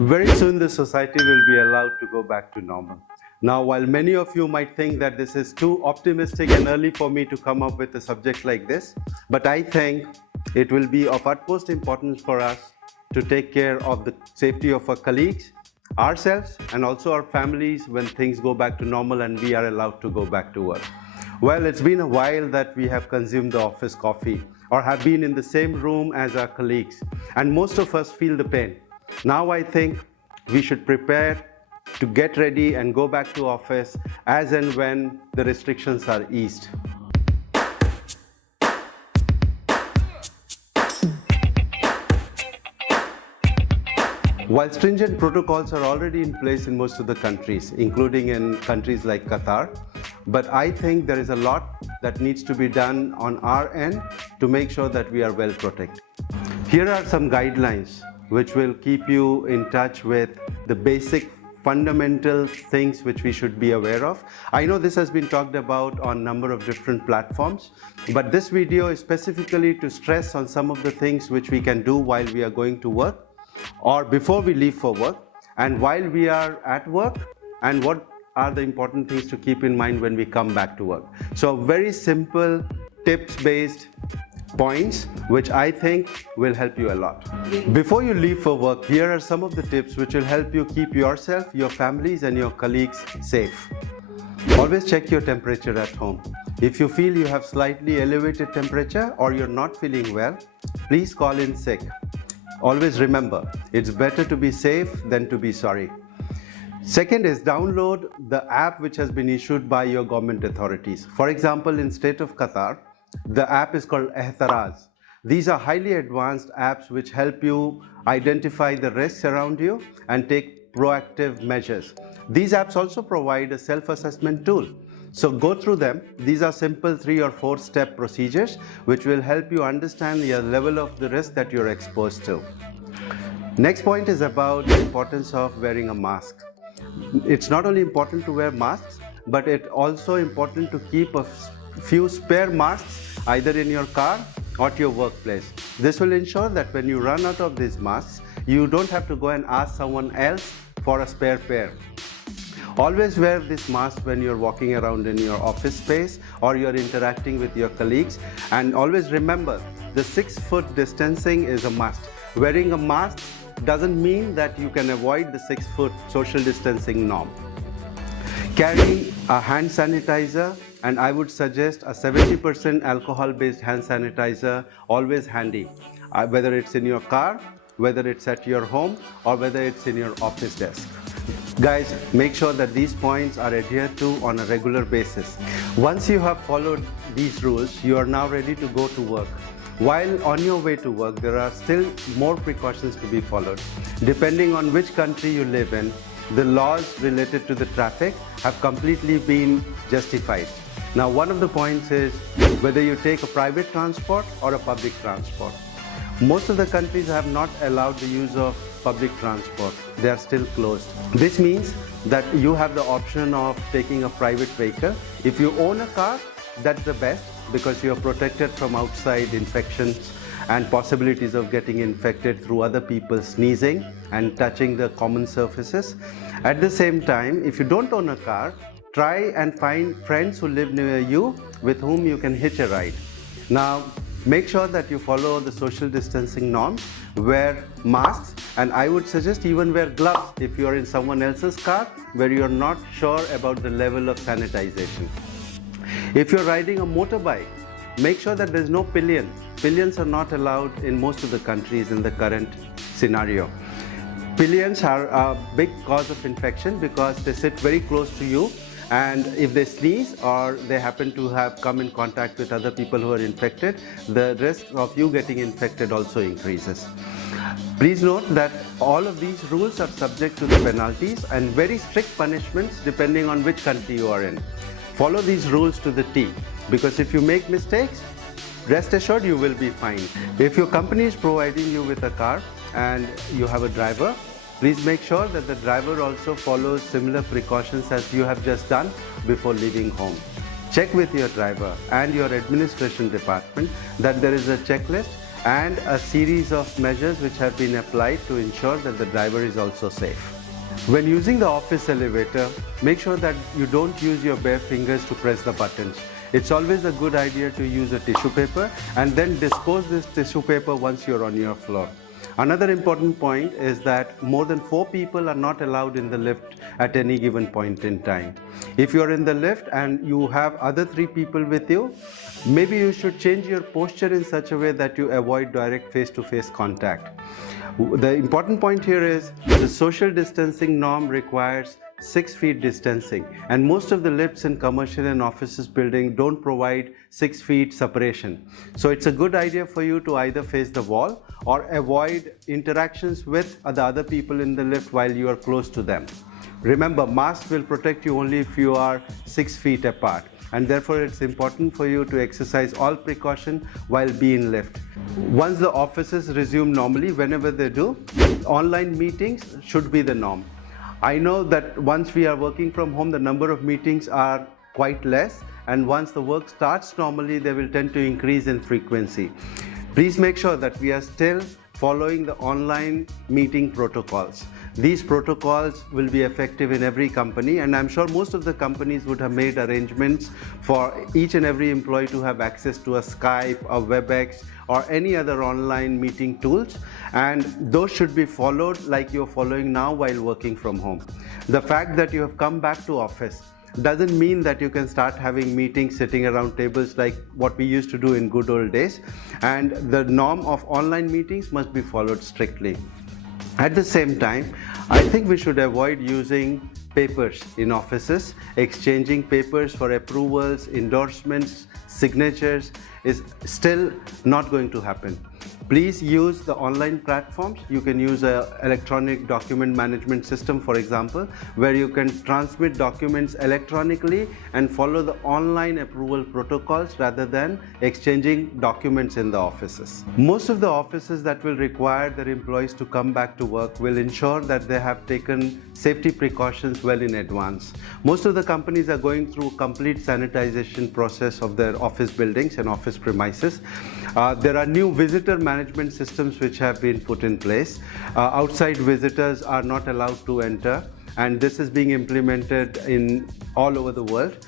Very soon the society will be allowed to go back to normal. Now, while many of you might think that this is too optimistic and early for me to come up with a subject like this, but I think it will be of utmost importance for us to take care of the safety of our colleagues, ourselves, and also our families when things go back to normal and we are allowed to go back to work. Well, it's been a while that we have consumed the office coffee or have been in the same room as our colleagues, and most of us feel the pain. Now I think we should prepare to get ready and go back to office as and when the restrictions are eased. While stringent protocols are already in place in most of the countries, including in countries like Qatar, but I think there is a lot that needs to be done on our end to make sure that we are well protected. Here are some guidelines which will keep you in touch with the basic fundamental things which we should be aware of. I know this has been talked about on a number of different platforms, but this video is specifically to stress on some of the things which we can do while we are going to work or before we leave for work, and while we are at work, and what are the important things to keep in mind when we come back to work. So very simple tips-based points which I think will help you a lot. Before you leave for work, here are some of the tips which will help you keep yourself, your families and your colleagues safe. Always check your temperature at home. If you feel you have slightly elevated temperature or you're not feeling well, please call in sick. Always remember, it's better to be safe than to be sorry. Second is download the app which has been issued by your government authorities. For example, in state of Qatar, the app is called Ehtaraz. These are highly advanced apps which help you identify the risks around you and take proactive measures. These apps also provide a self-assessment tool. So go through them. These are simple 3 or 4 step procedures which will help you understand the level of the risk that you're exposed to. Next point is about the importance of wearing a mask. It's not only important to wear masks, but it's also important to keep a few spare masks either in your car or at your workplace. This will ensure that when you run out of these masks, you don't have to go and ask someone else for a spare pair. Always wear this mask when you're walking around in your office space or you're interacting with your colleagues, and always remember the 6-foot distancing is a must. Wearing a mask doesn't mean that you can avoid the 6-foot social distancing norm. Carry a hand sanitizer, and I would suggest a 70% alcohol-based hand sanitizer always handy, whether it's in your car, whether it's at your home, or whether it's in your office desk. Guys, make sure that these points are adhered to on a regular basis. Once you have followed these rules, you are now ready to go to work. While on your way to work, there are still more precautions to be followed. Depending on which country you live in, the laws related to the traffic have completely been justified. Now, one of the points is whether you take a private transport or a public transport. Most of the countries have not allowed the use of public transport. They are still closed. This means that you have the option of taking a private vehicle. If you own a car, that's the best because you are protected from outside infections and possibilities of getting infected through other people sneezing and touching the common surfaces. At the same time, if you don't own a car, try and find friends who live near you with whom you can hitch a ride. Now, make sure that you follow the social distancing norms, wear masks, and I would suggest even wear gloves if you are in someone else's car where you are not sure about the level of sanitization. If you're riding a motorbike, make sure that there's no pillion. Pillions are not allowed in most of the countries in the current scenario. Pillions are a big cause of infection because they sit very close to you, and if they sneeze or they happen to have come in contact with other people who are infected, the risk of you getting infected also increases. Please note that all of these rules are subject to the penalties and very strict punishments depending on which country you are in. Follow these rules to the T, because if you make mistakes, rest assured you will be fined. If your company is providing you with a car and you have a driver, please make sure that the driver also follows similar precautions as you have just done before leaving home. Check with your driver and your administration department that there is a checklist and a series of measures which have been applied to ensure that the driver is also safe. When using the office elevator, make sure that you don't use your bare fingers to press the buttons. It's always a good idea to use a tissue paper and then dispose this tissue paper once you're on your floor. Another important point is that more than 4 people are not allowed in the lift at any given point in time. If you're in the lift and you have other 3 people with you, maybe you should change your posture in such a way that you avoid direct face-to-face contact. The important point here is the social distancing norm requires 6 feet distancing, and most of the lifts in commercial and offices building don't provide 6 feet separation. So it's a good idea for you to either face the wall or avoid interactions with the other people in the lift while you are close to them. Remember, masks will protect you only if you are 6 feet apart, and therefore it's important for you to exercise all precaution while being lift. Once the offices resume normally, whenever they do, online meetings should be the norm. I know that once we are working from home, the number of meetings are quite less, and once the work starts normally, they will tend to increase in frequency. Please make sure that we are still following the online meeting protocols. These protocols will be effective in every company, and I'm sure most of the companies would have made arrangements for each and every employee to have access to a Skype, a WebEx, or any other online meeting tools, and those should be followed like you're following now while working from home. The fact that you have come back to office doesn't mean that you can start having meetings sitting around tables like what we used to do in good old days, and the norm of online meetings must be followed strictly. At the same time, I think we should avoid using papers in offices. Exchanging papers for approvals, endorsements, signatures is still not going to happen. Please use the online platforms. You can use an electronic document management system, for example, where you can transmit documents electronically and follow the online approval protocols rather than exchanging documents in the offices. Most of the offices that will require their employees to come back to work will ensure that they have taken safety precautions well in advance. Most of the companies are going through a complete sanitization process of their office buildings and office premises. There are new visitor management systems which have been put in place. Outside visitors are not allowed to enter, and this is being implemented in all over the world.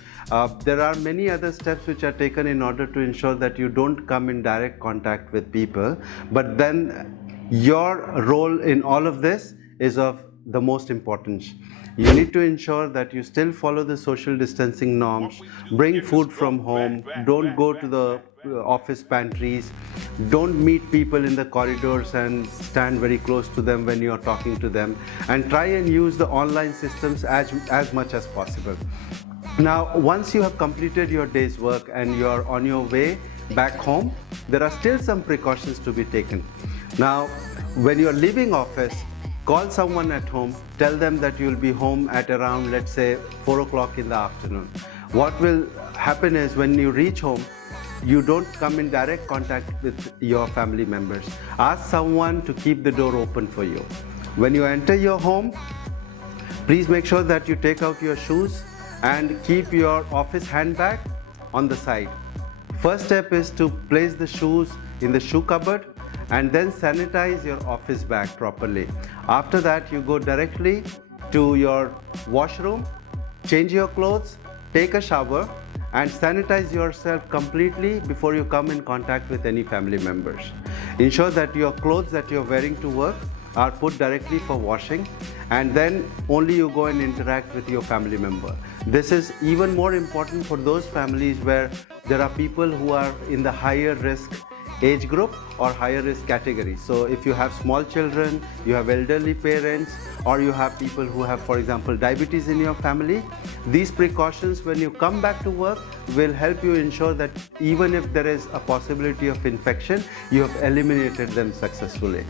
There are many other steps which are taken in order to ensure that you don't come in direct contact with people, but then your role in all of this is of the most importance. You need to ensure that you still follow the social distancing norms, bring food from home, don't go to the office pantries, don't meet people in the corridors and stand very close to them when you are talking to them, and try and use the online systems as much as possible. Now, once you have completed your day's work and you are on your way back home, there are still some precautions to be taken. Now, when you are leaving office, call someone at home, tell them that you will be home at around, let's say, 4 o'clock in the afternoon. What will happen is when you reach home, you don't come in direct contact with your family members. Ask someone to keep the door open for you. When you enter your home, please make sure that you take out your shoes and keep your office handbag on the side. First step is to place the shoes in the shoe cupboard and then sanitize your office bag properly. After that, you go directly to your washroom, change your clothes, take a shower, and sanitize yourself completely before you come in contact with any family members. Ensure that your clothes that you're wearing to work are put directly for washing, and then only you go and interact with your family member. This is even more important for those families where there are people who are in the higher risk age group or higher risk category. So if you have small children, you have elderly parents, or you have people who have, for example, diabetes in your family, these precautions when you come back to work will help you ensure that even if there is a possibility of infection, you have eliminated them successfully.